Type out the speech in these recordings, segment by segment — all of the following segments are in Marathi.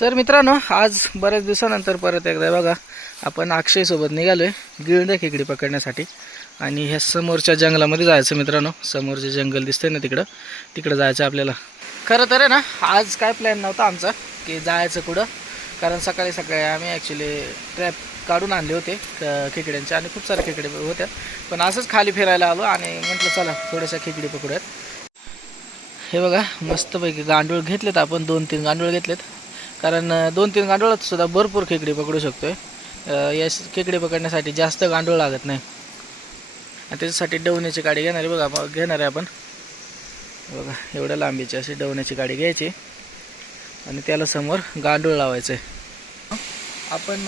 तर मित्रांनो आज बऱ्याच दिवसानंतर परत एकदा बघा आपण अक्षयसोबत निघालो आहे गिळद्या खेकडी पकडण्यासाठी. आणि ह्या समोरच्या जंगलामध्ये जायचं मित्रांनो. समोर जे जंगल दिसतंय ना तिकडं. तिकडं जायचं आपल्याला. खरं तर आहे ना आज काय प्लॅन नव्हता आमचा की जायचं कुठं. कारण सकाळी सकाळी आम्ही ॲक्च्युली ट्रॅप काढून आणले होते क- खेकड्यांचे. आणि खूप साऱ्या खेकडे होत्या. पण असंच खाली फिरायला आलो आणि म्हटलं चला थोड्याशा खेकडी पकडूयात. हे बघा मस्तपैकी गांडूळ घेतलेत आपण दोन तीन गांडूळ घेतलेत. कारण दोन तीन गांडोळात सुद्धा भरपूर खेकडे पकडू शकतोय. आहे या खेकडे पकडण्यासाठी जास्त गांडूळ लागत नाही. आणि त्याच्यासाठी डवण्याची गाडी घेणार आहे बघा घेणार आहे आपण. बघा एवढ्या लांबीची अशी डवण्याची गाडी घ्यायची. आणि त्याला समोर गांडूळ लावायचं आहे. आपण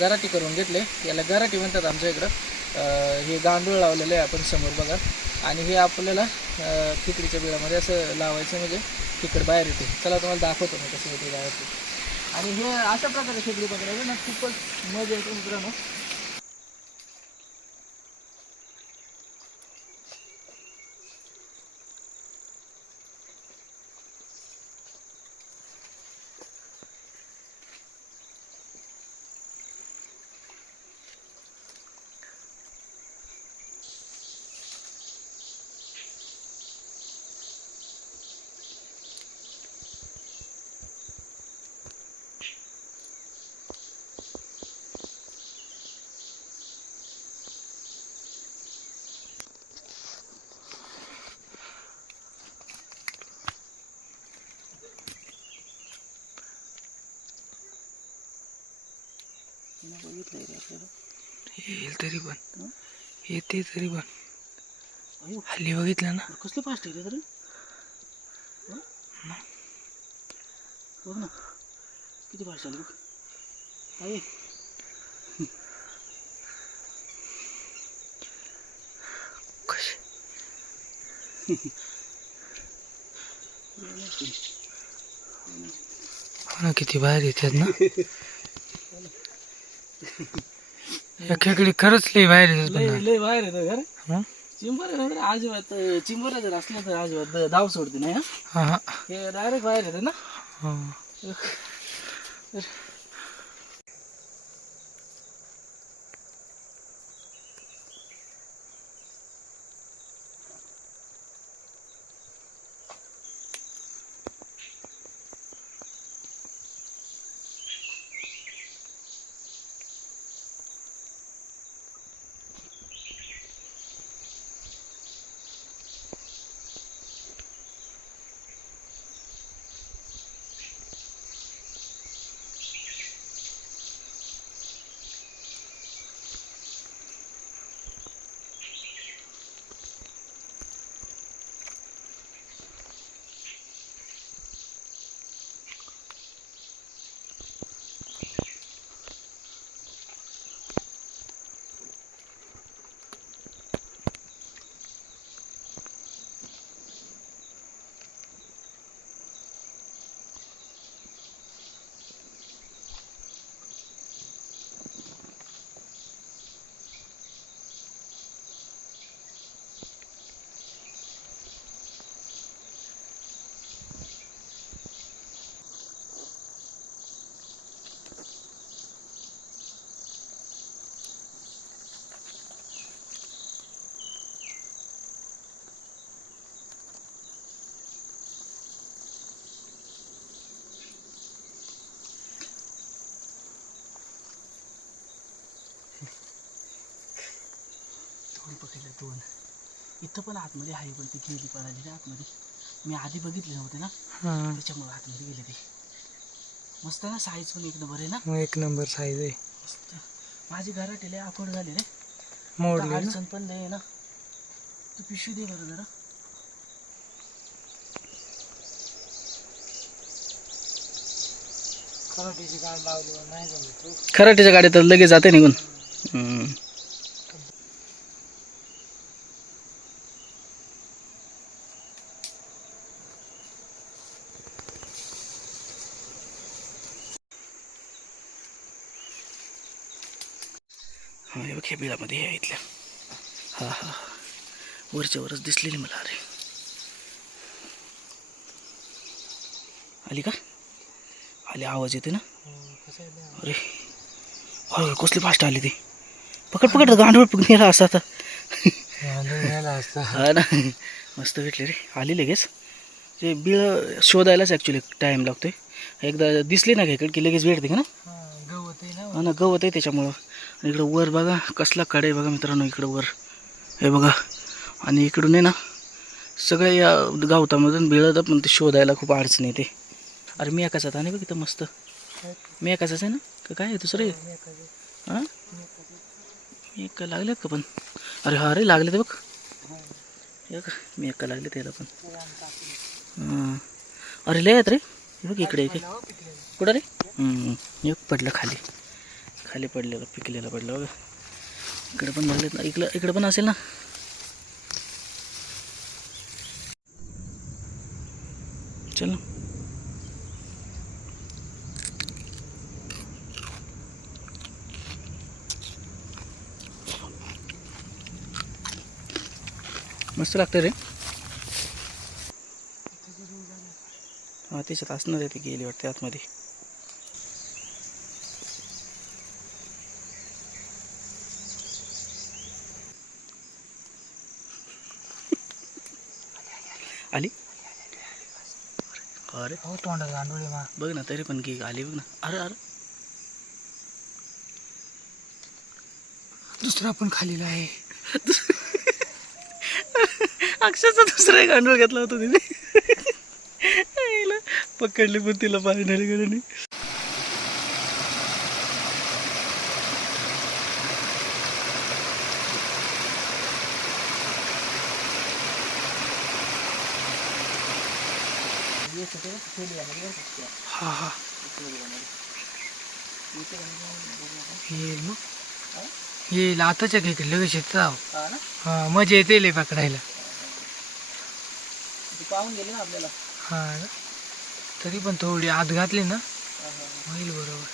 गराटी करून घेतले. याला गराटी म्हणतात आमच्या इकडं. हे गांडूळ लावलेलं आहे आपण समोर बघा. आणि हे आपल्याला खिकडीच्या बिळामध्ये असं लावायचं म्हणजे तिकडे बाहेर येते. चला तुम्हाला दाखवतो मी कसं होते बाहेर होते. आणि हे अशा प्रकारे शेगडी पकडायचं. ना खूपच मजा येते मित्रांनो. येईल तरी पण. येते तरी पण. हल्ली बघितलं ना. कसली फास्ट रे तरी? बघ ना. किती फास्ट आली बघ. कशी? हो किती बाहेर येतात ना. खेकडी खरंच लई बाहेर लय लय बाहेर येतं घर. हं? चिंबर आहे ना रे, अजिबात चिंबर जर असलं तर अजिबात धाव सोडते नाही हे? डायरेक्ट बाहेर येते ना. दोन पकडले दोन. इथं पण आतमध्ये आहे पण ती गेली पळाली रे आतमध्ये. मी आधी बघितले नव्हते ना. हा. त्याच्यामुळे आतमध्ये गेले ते. मस्त आहे ना साईज पण एक नंबर आहे ना. मग एक नंबर साईज आहे. मस्त. माझी घरात लय आखोड झाली रे. मोडली ना? अडचण पण लय आहे ना. तू पिशवी दे बरं जरा. खराटीच्या गाडीत तर लगेच जाते निघून. हा हे बघ हे बिळामध्ये हे आहे इथल्या. हा हा हा. वरच्या वरच दिसलेली मला अरे. आली का? आले आवाज येते ना? अरे. अरे कसली फास्ट आली ती. पकड पकड गांडूळ गेला असा आता. हा ना. मस्त भेटले रे. आली लगेच. ते बिळ शोधायलाच ॲक्च्युली टाईम लागतोय. एकदा दिसली ना इकडे की लगेच भेटते का ना? हा ना. गवत आहे त्याच्यामुळं. इकडं वर बघा कसला कडे आहे बघा मित्रांनो इकडं वर. हे बघा आणि इकडून आहे ना सगळ्या या गावतामधून बिळत पण ते शोधायला खूप अडचण येते. अरे मी एकाच आता नाही बघ इथं मस्त. मी एकाच आहे ना? का काय दुसरं हां? मी एका लागले का पण? अरे हा अरे लागले ते बघ. हे मी एका लागले त्याला पण. हां. अरे लय आहेत रे. बघ इकडे इकडे कुठं रे? हम्म, पडलं खाली. खाली पडलेलं पिकलेलं पडलं बघा. इकडे पण लागलेत ना इकडं इकडं पण असेल ना? चल ना. मस्त लागतं रे. हा त्याच्यात असणार आहे ती गेली वाटते आतमध्ये. अरे. हो तोंडात गांडोळे मा. बघ ना तरी पण की आली बघ ना. अरे अरे. दुसरा पण खालीला आहे. अक्षरचा दुसरा गांडूळ घेतला होता तिने. पकडली पण तिला पाहणारी हा हा. येईल मग येईल आताच्या काही लगेच येत हा मजा येते पकडायला. पाहून गेली ना. आपल्याला हा. तरी पण थोडी आत घातली ना. होईल बरोबर.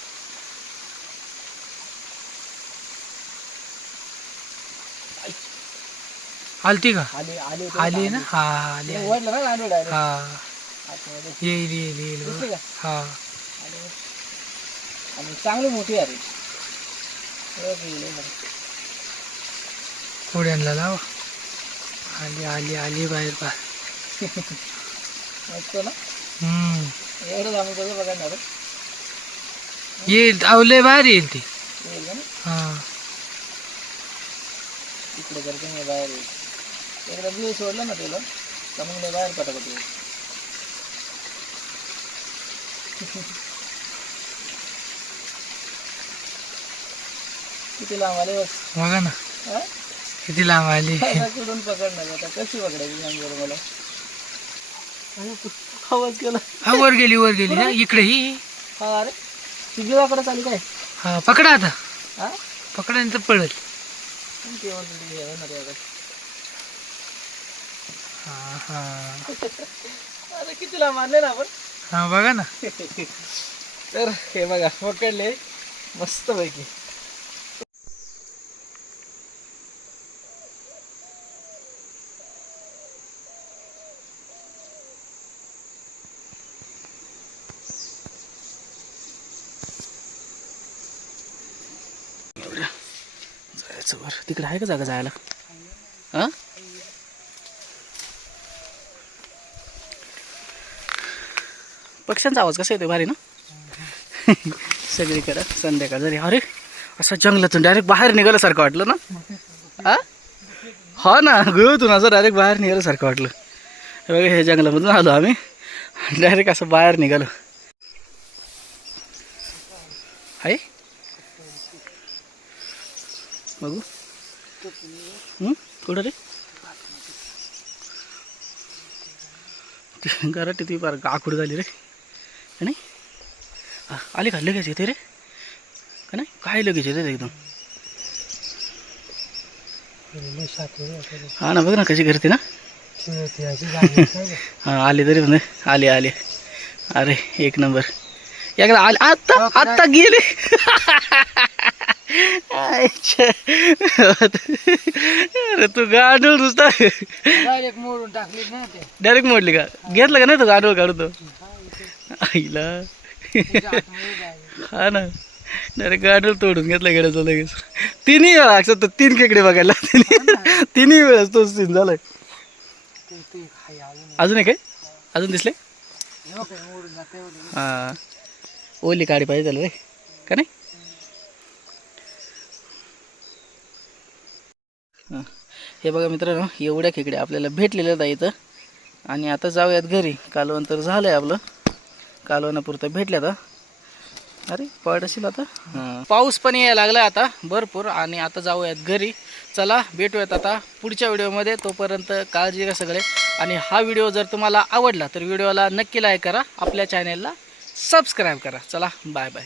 आलती का? आली ना? हा आली हा. आतमध्ये. येईल येईल येईल दिसली. का? हा. बघ. आणि चांगली मोठी आहे रे बघ. कोड्यांना लावा. आली आली आली बाहेर पा. मस्त ना? हम्म. एवढं आम्ही कसं बघणार येईल आवले बाहेर येईल ती. येईल का ना? हा. इकडे जर तुम्ही बाहेर येईल. एकदा सोडलं ना तुला तर मग लय बाहेर पटापट येईल. किती लांब आले बस. बघा ना? किती लांब आली कुठून पकडणार आता कशी पकडायची सांग मला? आवाज केला. हा वर गेली वर गेली. ना इकडे ही. हा अरे ती बिळाकडे चालू काय? हा पकडा आता. हा? पकडायचं पळेल. पण ते already हे. हा हा. अरे किती लांब आणले ना आपण? हा बघा ना. तर हे बघा पकडले. मस्त पैकी जायचं बरं तिकडे आहे का जागा जायला हा पक्ष्यांचा आवाज कसा येतो भारी ना? सगळीकडं संध्याकाळ जरी अरे असं जंगलातून डायरेक्ट बाहेर निघाल्यासारखं वाटलं ना? हा? हो ना गुळतून असं डायरेक्ट बाहेर निघाल्यासारखं वाटलं. हे बघा हे जंगलामधून आलो आम्ही. डायरेक्ट असं बाहेर निघालो. आहे बघू. कुठं रे? ती घरात ती फार आखूड झाली रे. का नाही आ, आली का? लगेच येते रे. का नाही काय लगेच येते एकदम? हा ना बघ ना कशी करते ना. हा आली तरी म्हणजे आली आली. अरे एक नंबर. एकदा आले. आत्ता आत्ता गेले. अरे तू गांडूळ नुसता. डायरेक्ट मोडून टाकली ते. डायरेक्ट मोडली का? घेतलं का नाही तो गांडूळ काढतो आईला. हा ना. डायरेक्ट गाडीला तोडून घेतलं गेल्याचं लगेच. तिन्ही वेळा अक्षर तर तीन खेकडे बघायला तिन्ही तिन्ही वेळेस तो सीन झालाय अजून आहे? काय अजून दिसले? हा ओली काडी पाहिजे त्याला रे का नाही? हा. बघा मित्रांनो एवढ्या खेकडे आपल्याला भेटलेल्या इथं. आणि आता जाऊयात घरी. कालवण तर झालंय आपलं. कालवणापुरतं भेटल्या आता अरे पड असेल आता. पाऊस पण यायला लागला आता भरपूर. आणि आता जाऊयात घरी. चला भेटूयात आता पुढच्या व्हिडिओमध्ये. तोपर्यंत काळजी घ्या सगळे. आणि हा व्हिडिओ जर तुम्हाला आवडला तर व्हिडिओला नक्की लाईक करा. आपल्या चॅनेलला सबस्क्राईब करा. चला बाय बाय.